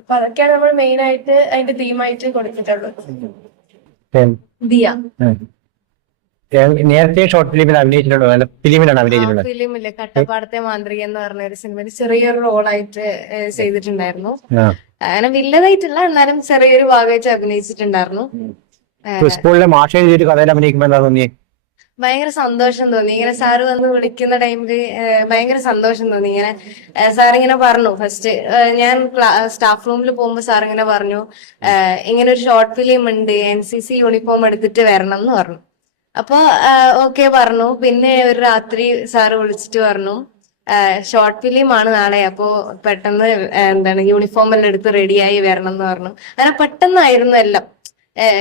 അപ്പൊ അതൊക്കെയാണ് നമ്മൾ മെയിൻ ആയിട്ട് അതിന്റെ തീമായിട്ട് കൊടുത്തിട്ടുള്ളത്. ദിയ നേരത്തെ ഷോർട്ട് ഫിലിമിൽ അഭിനയിച്ചിട്ടുണ്ടോ? ഫിലിമിലാണ് അഭിനയിച്ചിട്ടുള്ളത്? ഫിലിമില്ലേ കട്ടപ്പാടത്തെ മാന്ത്രിക എന്ന് പറഞ്ഞ ഒരു സിനിമയിൽ ചെറിയൊരു റോളായിട്ട് ചെയ്തിട്ടുണ്ടായിരുന്നു. അങ്ങനെ വില്ലതായിട്ടില്ല, എന്നാലും ചെറിയൊരു ഭാഗമായിട്ട് അഭിനയിച്ചിട്ടുണ്ടായിരുന്നു. സ്കൂളിലെ മാഷ എഴുതിയൊരു കഥയിൽ അഭിനയിക്കുമ്പോൾ എന്താ തോന്നിയേ? ഭയങ്കര സന്തോഷം തോന്നി. ഇങ്ങനെ സാറ് വന്ന് വിളിക്കുന്ന ടൈമില് ഭയങ്കര സന്തോഷം തോന്നി. ഇങ്ങനെ സാർ ഇങ്ങനെ പറഞ്ഞു ഫസ്റ്റ്, ഞാൻ സ്റ്റാഫ് റൂമിൽ പോകുമ്പോൾ സാർ ഇങ്ങനെ പറഞ്ഞു, ഇങ്ങനെ ഒരു ഷോർട്ട് ഫിലിം ഉണ്ട്, NCC യൂണിഫോം എടുത്തിട്ട് വരണം എന്ന് പറഞ്ഞു. അപ്പൊ ഓക്കെ പറഞ്ഞു. പിന്നെ ഒരു രാത്രി സാറ് വിളിച്ചിട്ട് പറഞ്ഞു, ഷോർട്ട് ഫിലിം ആണ് നാളെ, അപ്പോ പെട്ടെന്ന് യൂണിഫോം എല്ലാം എടുത്ത് റെഡിയായി വരണം എന്ന് പറഞ്ഞു. അങ്ങനെ പെട്ടെന്നായിരുന്നു എല്ലാം.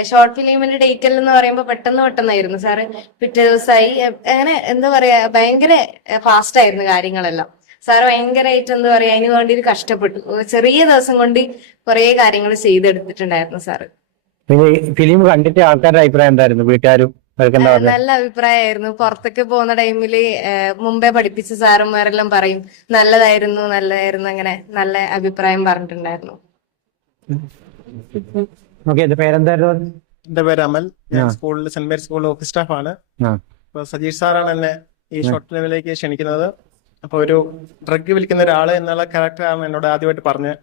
ഷോർട്ട് ഫിലിമിന്റെ ഡേറ്റ് എന്ന് പറയുമ്പോൾ പെട്ടെന്നായിരുന്നു സാറ്. പിറ്റേ ദിവസമായി. അങ്ങനെ എന്താ പറയാ, ഭയങ്കര ഫാസ്റ്റ് ആയിരുന്നു കാര്യങ്ങളെല്ലാം. സാറ് ഭയങ്കരമായിട്ട് എന്താ പറയാ, അതിന് വേണ്ടി കഷ്ടപ്പെട്ടു. ചെറിയ ദിവസം കൊണ്ട് കുറെ കാര്യങ്ങൾ ചെയ്തെടുത്തിട്ടുണ്ടായിരുന്നു സാറ്. പിന്നെ ഫിലിം കണ്ടിട്ട് ആൾക്കാരുടെ അഭിപ്രായം എന്തായിരുന്നു? വീട്ടുകാരും നല്ല അഭിപ്രായമായിരുന്നു. പുറത്തൊക്കെ പോകുന്ന ടൈമില് മുമ്പേ പഠിപ്പിച്ച സാറന്മാരെല്ലാം പറയും നല്ലതായിരുന്നു അങ്ങനെ നല്ല അഭിപ്രായം പറഞ്ഞിട്ടുണ്ടായിരുന്നു. എന്റെ പേരെന്തായിരുന്നു? എന്റെ പേര് അമൽ. ഞാൻ സ്കൂളിൽ സെന്റ് മേരീസ് സ്കൂളിൽ ഓഫീസ് സ്റ്റാഫ് ആണ്. അപ്പൊ സജീഷ് സാറാണ് എന്നെ ഈ ഷോർട്ട് ഫിലിമിലേക്ക് ക്ഷണിക്കുന്നത്. അപ്പൊ ഒരു ഡ്രഗ് വിൽക്കുന്ന ഒരാള് എന്നുള്ള ക്യാരക്ടറാണ് എന്നോട് ആദ്യമായിട്ട് പറഞ്ഞത്.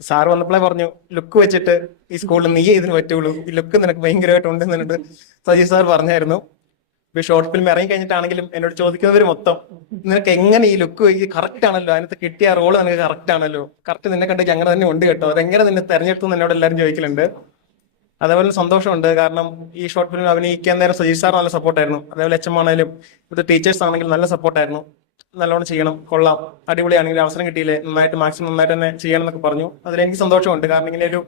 സാറ് വന്നപ്പോഴേ പറഞ്ഞു, ലുക്ക് വെച്ചിട്ട് ഈ സ്കൂളിൽ നീ ഇതിന് പറ്റുള്ളൂ, ഈ ലുക്ക് നിനക്ക് ഭയങ്കരമായിട്ട് ഉണ്ടെന്നിട്ട് സജീഷ് സാർ പറഞ്ഞായിരുന്നു. ഇപ്പൊ ഷോർട്ട് ഫിലിം ഇറങ്ങി കഴിഞ്ഞിട്ടാണെങ്കിലും എന്നോട് ചോദിക്കുന്നവർ മൊത്തം, നിനക്ക് എങ്ങനെ ഈ ലുക്ക് കറക്റ്റ് ആണല്ലോ, അതിനകത്ത് കിട്ടിയ റോള് നിനക്ക് കറക്റ്റ് ആണല്ലോ, കറക്റ്റ് നിന്നെ കണ്ടിട്ട് അങ്ങനെ തന്നെ ഉണ്ട് കേട്ടോ, അതെങ്ങനെ നിന്നെ തെരഞ്ഞെടുത്തു എന്നോട് എല്ലാവരും ചോദിക്കലുണ്ട്. അതേപോലെ സന്തോഷമുണ്ട്. കാരണം ഈ ഷോർട്ട് ഫിലിം അഭിനയിക്കാൻ നേരം സജീഷ് സാർ നല്ല സപ്പോർട്ടായിരുന്നു. അതേപോലെ HM ആണെങ്കിലും ഇവിടുത്തെ ടീച്ചേഴ്സ് ആണെങ്കിലും നല്ല സപ്പോർട്ടായിരുന്നു. നല്ലോണം ചെയ്യണം, കൊള്ളാം, അടിപൊളിയാണെങ്കിൽ അവസരം കിട്ടിയില്ലേ, നന്നായിട്ട് മാക്സിമം നന്നായിട്ട് തന്നെ ചെയ്യണം എന്നൊക്കെ പറഞ്ഞു. അതിലെനിക്ക് സന്തോഷമുണ്ട്. കാരണം ഇങ്ങനെ ഒരു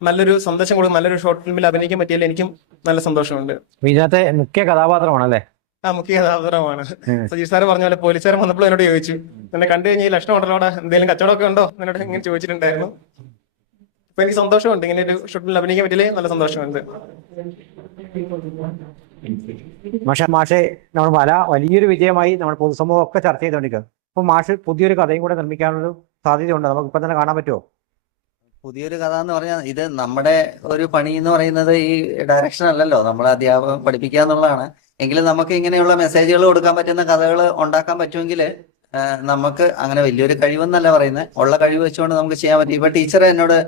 നല്ലൊരു സന്ദേശം കൊടുക്കും, നല്ലൊരു ഷോർട്ട് ഫിലിമിൽ അഭിനയിക്കാൻ പറ്റിയാലും എനിക്കും നല്ല സന്തോഷമുണ്ട്. ഇതിനകത്തെ മുഖ്യ കഥാപാത്രമാണല്ലേ? മുഖ്യ കഥാപാത്രമാണ്. സജീഷ് സാറ് പറഞ്ഞ പോലെ പോലീസുകാരൻ വന്നപ്പോൾ എന്നോട് ചോദിച്ചു, നിന്നെ കണ്ടു കഴിഞ്ഞാൽ ലക്ഷണം ഉണ്ടല്ലോ, അവിടെ എന്തെങ്കിലും കച്ചവടമൊക്കെ ഉണ്ടോ എന്നോട് ഇങ്ങനെ ചോദിച്ചിട്ടുണ്ടായിരുന്നു. അപ്പൊ എനിക്ക് സന്തോഷമുണ്ട്, ഇങ്ങനെ ഒരു ഷോർട്ട് ഫിലിം അഭിനയിക്കാൻ പറ്റിയില്ലേ നല്ല സന്തോഷമുണ്ട്. മാഷെ നമ്മൾ വലിയൊരു വിജയമായി നമ്മുടെ പൊതുസമൂഹം ഒക്കെ ചർച്ച ചെയ്തുകൊണ്ടിരിക്കുന്നത്. അപ്പൊ മാഷ് പുതിയൊരു കഥയും കൂടെ നിർമ്മിക്കാനുള്ള സാധ്യതയുണ്ട്. നമുക്ക് ഇപ്പൊ തന്നെ കാണാൻ പറ്റുമോ? പുതിയൊരു കഥ എന്ന് പറഞ്ഞാൽ ഇത് നമ്മുടെ ഒരു പണി എന്ന് പറയുന്നത് ഈ ഡയറക്ഷൻ അല്ലല്ലോ, നമ്മൾ അധ്യാപകം പഠിപ്പിക്കുക എന്നുള്ളതാണ്. എങ്കിലും നമുക്ക് ഇങ്ങനെയുള്ള മെസ്സേജുകൾ കൊടുക്കാൻ പറ്റുന്ന കഥകൾ ഉണ്ടാക്കാൻ പറ്റുമെങ്കിൽ നമുക്ക് അങ്ങനെ വലിയൊരു കഴിവെന്നല്ല പറയുന്നത്, ഉള്ള കഴിവ് വെച്ചുകൊണ്ട് നമുക്ക് ചെയ്യാൻ പറ്റും. ഇപ്പൊ ടീച്ചർ എന്നോട്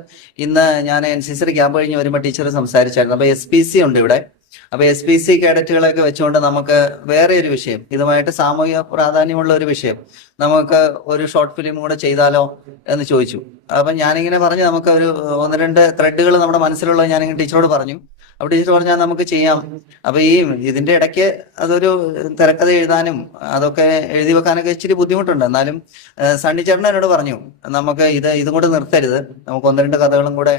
ഇന്ന് ഞാൻ NCC ക്യാമ്പ് കഴിഞ്ഞ് വരുമ്പോൾ ടീച്ചർ സംസാരിച്ചായിരുന്നു. അപ്പൊ SPC ഉണ്ട് ഇവിടെ. അപ്പൊ SPC കേഡറ്റുകളൊക്കെ വെച്ചുകൊണ്ട് നമുക്ക് വേറെ ഒരു വിഷയം, ഇതുമായിട്ട് സാമൂഹിക പ്രാധാന്യമുള്ള ഒരു വിഷയം, നമുക്ക് ഒരു ഷോർട്ട് ഫിലിം കൂടെ ചെയ്താലോ എന്ന് ചോദിച്ചു. അപ്പൊ ഞാനിങ്ങനെ പറഞ്ഞു, നമുക്ക് ഒരു 1-2 ത്രെഡുകൾ നമ്മുടെ മനസ്സിലുള്ളത് ഞാനിങ്ങനെ ടീച്ചറോട് പറഞ്ഞു. അപ്പൊ ടീച്ചർ പറഞ്ഞാൽ നമുക്ക് ചെയ്യാം. അപ്പൊ ഇതിന്റെ ഇടയ്ക്ക് അതൊരു തിരക്കഥ എഴുതാനും അതൊക്കെ എഴുതി വെക്കാനൊക്കെ ഇച്ചിരി ബുദ്ധിമുട്ടുണ്ട്. എന്നാലും സണ്ണി ചേട്ടൻ എന്നോട് പറഞ്ഞു, നമുക്ക് ഇതും കൂടെ നിർത്തരുത്, നമുക്ക് 1-2 കഥകളും കൂടെ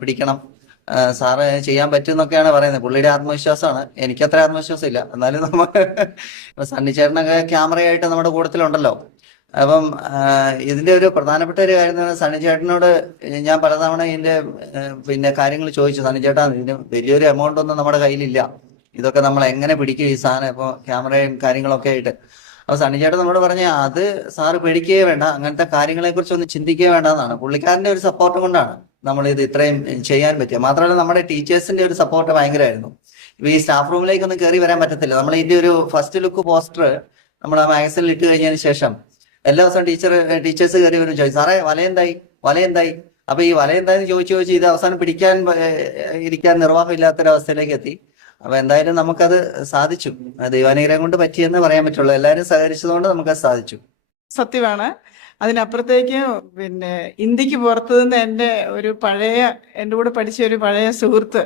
പിടിക്കണം, സാറ് ചെയ്യാൻ പറ്റും എന്നൊക്കെയാണ് പറയുന്നത്. പുള്ളിയുടെ ആത്മവിശ്വാസമാണ്, എനിക്കത്ര ആത്മവിശ്വാസം ഇല്ല. എന്നാലും നമുക്ക് സണ്ണി ചേട്ടനൊക്കെ ക്യാമറയായിട്ട് നമ്മുടെ കൂട്ടത്തിലുണ്ടല്ലോ. അപ്പം ഇതിന്റെ ഒരു പ്രധാനപ്പെട്ട ഒരു കാര്യം എന്ന് പറഞ്ഞാൽ, സണ്ണി ചേട്ടനോട് ഞാൻ പലതവണ ഇതിന്റെ പിന്നെ കാര്യങ്ങൾ ചോദിച്ചു. സണ്ണി ചേട്ടാ, ഇതിന് വലിയൊരു എമൗണ്ട് ഒന്നും നമ്മുടെ കയ്യിലില്ല, ഇതൊക്കെ നമ്മൾ എങ്ങനെ പിടിക്കും ഈ സാധനം, ഇപ്പോൾ ക്യാമറയും കാര്യങ്ങളൊക്കെ ആയിട്ട്. അപ്പൊ സണ്ണി ചേട്ടൻ നമ്മോട് പറഞ്ഞ, അത് സാറ് പേടിക്കുകയേ വേണ്ട, അങ്ങനത്തെ കാര്യങ്ങളെ കുറിച്ച് ഒന്ന് ചിന്തിക്കുകയേ വേണ്ട എന്നാണ്. പുള്ളിക്കാരന്റെ ഒരു സപ്പോർട്ട് കൊണ്ടാണ് നമ്മളിത് ഇത്രയും ചെയ്യാൻ പറ്റിയത്. മാത്രമല്ല നമ്മുടെ ടീച്ചേഴ്സിന്റെ ഒരു സപ്പോർട്ട് ഭയങ്കരമായിരുന്നു. ഇപ്പൊ ഈ സ്റ്റാഫ് റൂമിലേക്കൊന്നും കയറി വരാൻ പറ്റത്തില്ല. നമ്മൾ ഇതിന്റെ ഒരു ഫസ്റ്റ് ലുക്ക് പോസ്റ്റർ നമ്മൾ ആ മാഗസിനിൽ ഇട്ട് കഴിഞ്ഞതിന് ശേഷം എല്ലാ ദിവസവും ടീച്ചേഴ്സ് കയറി വരും, ചോദിച്ചു, സാറേ വലയെന്തായി. അപ്പൊ ഈ വലയെന്തായെന്ന് ചോദിച്ചു ഇത് അവസാനം ഇരിക്കാൻ നിർവാഹമില്ലാത്തൊരവസ്ഥയിലേക്ക് എത്തി. അപ്പൊ എന്തായാലും നമുക്കത് സാധിച്ചു. ദൈവാനുഗ്രഹം കൊണ്ട് പറ്റിയെന്ന് പറയാൻ പറ്റുള്ളൂ. എല്ലാവരും സഹകരിച്ചതുകൊണ്ട് നമുക്കത് സാധിച്ചു. സത്യമാണ്. അതിനപ്പുറത്തേക്ക് പിന്നെ ഇന്ത്യക്ക് പുറത്തു നിന്ന് എൻ്റെ കൂടെ പഠിച്ച ഒരു പഴയ സുഹൃത്ത്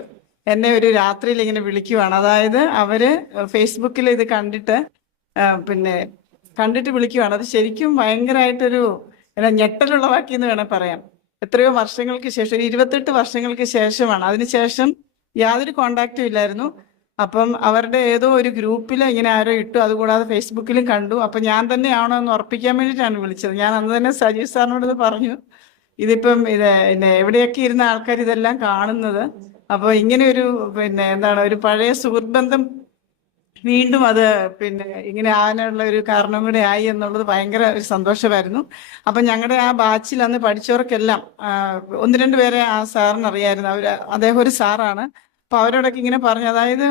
എന്നെ ഒരു രാത്രിയിൽ ഇങ്ങനെ വിളിക്കുവാണ്. അതായത് അവര് ഫേസ്ബുക്കിൽ ഇത് കണ്ടിട്ട് വിളിക്കുവാണ്. അത് ശരിക്കും ഭയങ്കരമായിട്ടൊരു ഞെട്ടലുളവാക്കി എന്ന് വേണേൽ പറയാം. എത്രയോ വർഷങ്ങൾക്ക് ശേഷം, 28 വർഷങ്ങൾക്ക് ശേഷമാണ്. അതിനുശേഷം യാതൊരു കോണ്ടാക്റ്റും ഇല്ലായിരുന്നു. അപ്പം അവരുടെ ഏതോ ഒരു ഗ്രൂപ്പിൽ ഇങ്ങനെ ആരോ ഇട്ടു, അതുകൂടാതെ ഫേസ്ബുക്കിലും കണ്ടു. അപ്പം ഞാൻ തന്നെയാണോ എന്ന് ഉറപ്പിക്കാൻ വേണ്ടിയിട്ടാണ് വിളിച്ചത്. ഞാൻ അന്ന് തന്നെ സജീഷ് സാറിനോട് ഇത് പറഞ്ഞു, ഇതിപ്പം എവിടെയൊക്കെ ഇരുന്ന ആൾക്കാർ ഇതെല്ലാം കാണുന്നത്. അപ്പോൾ ഇങ്ങനെ ഒരു ഒരു പഴയ സുഹൃത്ത് ബന്ധം വീണ്ടും അത് ഇങ്ങനെ ആകാനുള്ള ഒരു കാരണം കൂടെ ആയി എന്നുള്ളത് ഭയങ്കര ഒരു സന്തോഷമായിരുന്നു. അപ്പം ഞങ്ങളുടെ ആ ബാച്ചിൽ അന്ന് പഠിച്ചവർക്കെല്ലാം 1-2 പേരെ ആ സാറിന് അറിയായിരുന്നു. അദ്ദേഹം ഒരു സാറാണ്. അപ്പൊ അവരോടൊക്കെ ഇങ്ങനെ പറഞ്ഞു, അതായത്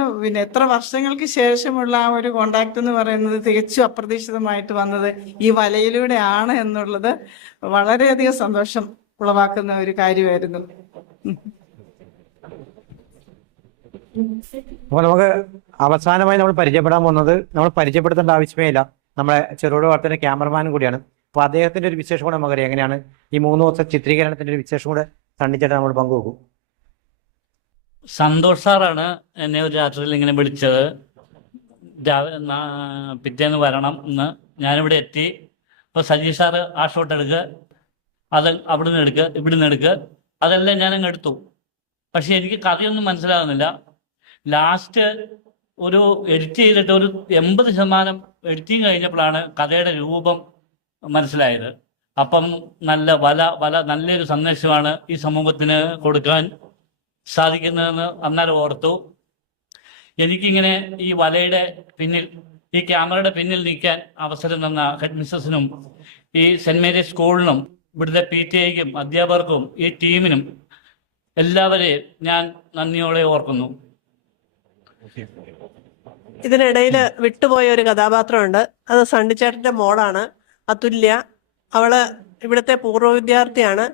എത്ര വർഷങ്ങൾക്ക് ശേഷമുള്ള ആ ഒരു കോണ്ടാക്ട് എന്ന് പറയുന്നത് തികച്ചും അപ്രതീക്ഷിതമായിട്ട് വന്നത് ഈ വലയിലൂടെ ആണ് എന്നുള്ളത് വളരെയധികം സന്തോഷം ഉളവാക്കുന്ന ഒരു കാര്യമായിരുന്നു. അപ്പോൾ നമുക്ക് അവസാനമായി നമ്മൾ പരിചയപ്പെടാൻ പോകുന്നത്, നമ്മൾ പരിചയപ്പെടുത്തേണ്ട ആവശ്യമേ ഇല്ല, നമ്മളെ ചെറുപുഴ വാർത്തയുടെ ക്യാമറമാനും കൂടിയാണ്. അപ്പോൾ അദ്ദേഹത്തിന്റെ ഒരു വിശേഷം കൂടെ നമുക്കറിയാം. എങ്ങനെയാണ് ഈ 3 ദിവസം ചിത്രീകരണത്തിന്റെ ഒരു വിശേഷം കൂടെ സണ്ണിച്ചേട്ടൻ നമ്മൾ പങ്കുവെക്കും. സന്തോഷ് സാറാണ് എന്നെ ഒരു രാത്രിയിൽ ഇങ്ങനെ വിളിച്ചത്. പിറ്റേന്ന് വരണം എന്ന്. ഞാനിവിടെ എത്തി. അപ്പോൾ സജീഷ് സാറ് ആ ഷോട്ട് എടുക്കുക, അത് അവിടുന്ന് എടുക്കുക, ഇവിടുന്ന് എടുക്കുക, അതെല്ലാം ഞാനങ്ങ് എടുത്തു. പക്ഷെ എനിക്ക് കഥയൊന്നും മനസ്സിലാകുന്നില്ല. ലാസ്റ്റ് ഒരു എഡിറ്റ് ചെയ്തിട്ട് ഒരു 80% എഡിറ്റിങ് കഴിഞ്ഞപ്പോഴാണ് കഥയുടെ രൂപം മനസ്സിലായത്. അപ്പം നല്ലൊരു സന്ദേശമാണ് ഈ സമൂഹത്തിന് കൊടുക്കാൻ സാധിക്കുന്നതെന്ന് അന്നേരം ഓർത്തു. എനിക്കിങ്ങനെ ഈ വലയുടെ പിന്നിൽ, ഈ ക്യാമറയുടെ പിന്നിൽ നിൽക്കാൻ അവസരം തന്ന ഹെഡ് മിസ്സസിനും ഈ സെന്റ് മേരീസ് സ്കൂളിനും ഇവിടുത്തെ PTA-ക്കും അധ്യാപകർക്കും ഈ ടീമിനും എല്ലാവരെയും ഞാൻ നന്ദിയോടെ ഓർക്കുന്നു. ഇതിനിടയിൽ വിട്ടുപോയ ഒരു കഥാപാത്രമുണ്ട്. അത് സണ്ണിച്ചേട്ടന്റെ മോളാണ്, അതുല്യ. അവള് ഇവിടുത്തെ പൂർവ്വ വിദ്യാർത്ഥിയാണ്.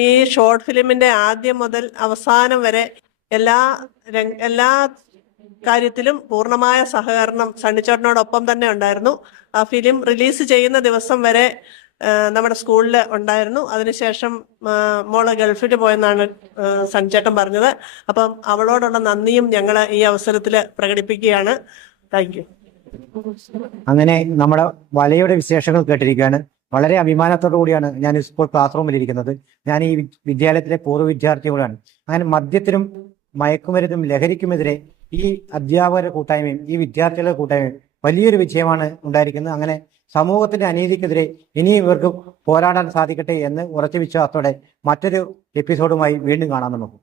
ഈ ഷോർട്ട് ഫിലിമിന്റെ ആദ്യം മുതൽ അവസാനം വരെ എല്ലാ കാര്യത്തിലും പൂർണ്ണമായ സഹകരണം സണ്ണിച്ചേട്ടനോടൊപ്പം തന്നെ ഉണ്ടായിരുന്നു. ആ ഫിലിം റിലീസ് ചെയ്യുന്ന ദിവസം വരെ നമ്മുടെ സ്കൂളിൽ ഉണ്ടായിരുന്നു. അതിനുശേഷം മോള് ഗൾഫിൽ പോയെന്നാണ് സണ്ണിച്ചേട്ടൻ പറഞ്ഞത്. അപ്പം അവളോടുള്ള നന്ദിയും ഞങ്ങൾ ഈ അവസരത്തിൽ പ്രകടിപ്പിക്കുകയാണ്. Thank you. അങ്ങനെ നമ്മുടെ വലയുടെ വിശേഷങ്ങൾ കേട്ടിരിക്കുകയാണ്. വളരെ അഭിമാനത്തോടു കൂടിയാണ് ഞാൻ ഇപ്പോൾ ക്ലാസ് റൂമിൽ ഇരിക്കുന്നത്. ഞാൻ ഈ വിദ്യാലയത്തിലെ പൂർവ്വ വിദ്യാർത്ഥി കൂടെയാണ്. അങ്ങനെ മദ്യത്തിനും മയക്കുമരുന്നും ലഹരിക്കുമെതിരെ ഈ അധ്യാപകരുടെ കൂട്ടായ്മയും ഈ വിദ്യാർത്ഥികളുടെ കൂട്ടായ്മയും വലിയൊരു വിജയമാണ് ഉണ്ടായിരിക്കുന്നത്. അങ്ങനെ സമൂഹത്തിന്റെ അനീതിക്കെതിരെ ഇനി ഇവർക്ക് പോരാടാൻ സാധിക്കട്ടെ എന്ന് ഉറച്ച വിശ്വാസത്തോടെ മറ്റൊരു എപ്പിസോഡുമായി വീണ്ടും കാണാം നമുക്ക്.